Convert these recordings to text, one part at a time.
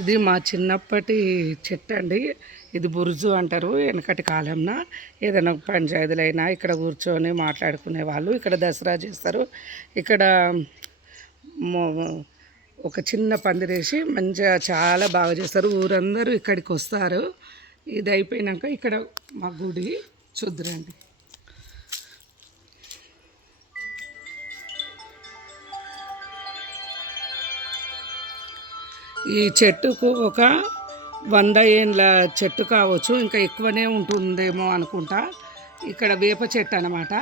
ఇది మా చిన్నప్పటి చెట్టు అండి. ఇది బురుజు అంటారు. వెనకటి కాలంన ఏదైనా పంచాయతీలైనా ఇక్కడ కూర్చొని మాట్లాడుకునే వాళ్ళు. ఇక్కడ దసరా చేస్తారు. ఇక్కడ ఒక చిన్న పందిరేసి మంచిగా చాలా బాగా చేస్తారు. ఊరందరూ ఇక్కడికి వస్తారు. ఇది అయిపోయినాక ఇక్కడ మా గుడి చూద్దురండి. ఈ చెట్టుకు ఒక 100 ఏండ్ల చెట్టు కావచ్చు, ఇంకా ఎక్కువనే ఉంటుందేమో అనుకుంటా. ఇక్కడ వేప చెట్టు అన్నమాట.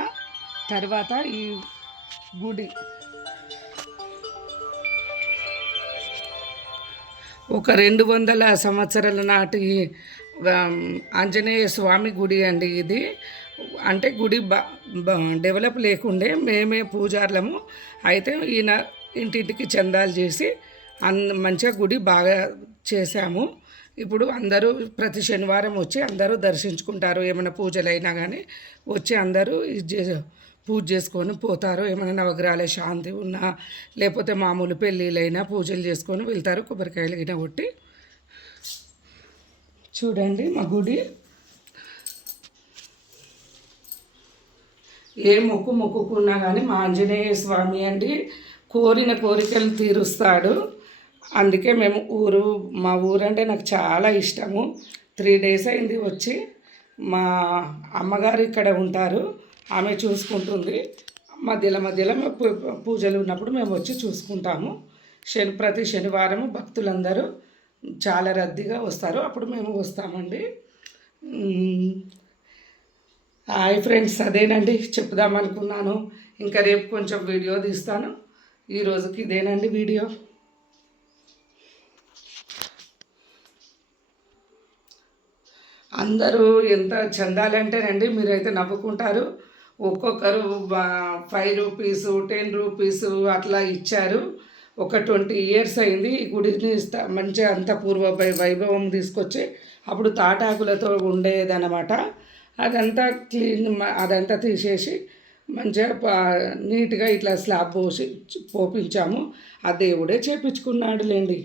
తర్వాత ఈ గుడి ఒక 200 సంవత్సరాల నాటి ఆంజనేయ స్వామి గుడి అండి ఇది. అంటే గుడి డెవలప్ లేకుండే మేమే పూజార్లము. అయితే ఈయన ఇంటింటికి చందాలు చేసి మంచిగా గుడి బాగా చేశాము. ఇప్పుడు అందరూ ప్రతి శనివారం వచ్చి అందరూ దర్శించుకుంటారు. ఏమైనా పూజలైనా కానీ వచ్చి అందరూ పూజ చేసుకొని పోతారు. ఏమైనా నవగ్రహాల శాంతి ఉన్నా లేకపోతే మామూలు పెళ్ళిళ్ళైనా పూజలు చేసుకొని వెళ్తారు. కొబ్బరికాయలు గిన కొట్టి. చూడండి మా గుడి. ఏ మొక్కుకున్నా కానీ మా ఆంజనేయ స్వామి అండి కోరిన కోరికలు తీరుస్తాడు. అందుకే మేము మా ఊరంటే నాకు చాలా ఇష్టము. 3 days అయింది వచ్చి. మా అమ్మగారు ఇక్కడ ఉంటారు, ఆమె చూసుకుంటుంది. మధ్యలో పూజలు ఉన్నప్పుడు మేము వచ్చి చూసుకుంటాము. ప్రతి శనివారం భక్తులందరూ చాలా రద్దీగా వస్తారు, అప్పుడు మేము వస్తామండి. హాయ్ ఫ్రెండ్స్, అదేనండి చెప్దామనుకున్నాను. ఇంకా రేపు కొంచెం వీడియో తీస్తాను. ఈరోజుకి ఇదేనండి వీడియో. అందరూ ఎంత చందాలంటేనండి మీరైతే నవ్వుకుంటారు. ఒక్కొక్కరు 5 రూపీస్ 10 రూపీస్ అట్లా ఇచ్చారు. ఒక 20 years అయింది ఈ గుడిని మంచిగా అంత పూర్వ వైభవం తీసుకొచ్చి. అప్పుడు తాటాకులతో ఉండేదన్నమాట. అదంతా తీసేసి మంచిగా నీట్గా ఇట్లా స్లాబ్ పోపించాము. ఆ దేవుడే చేపించుకున్నాడులేండి.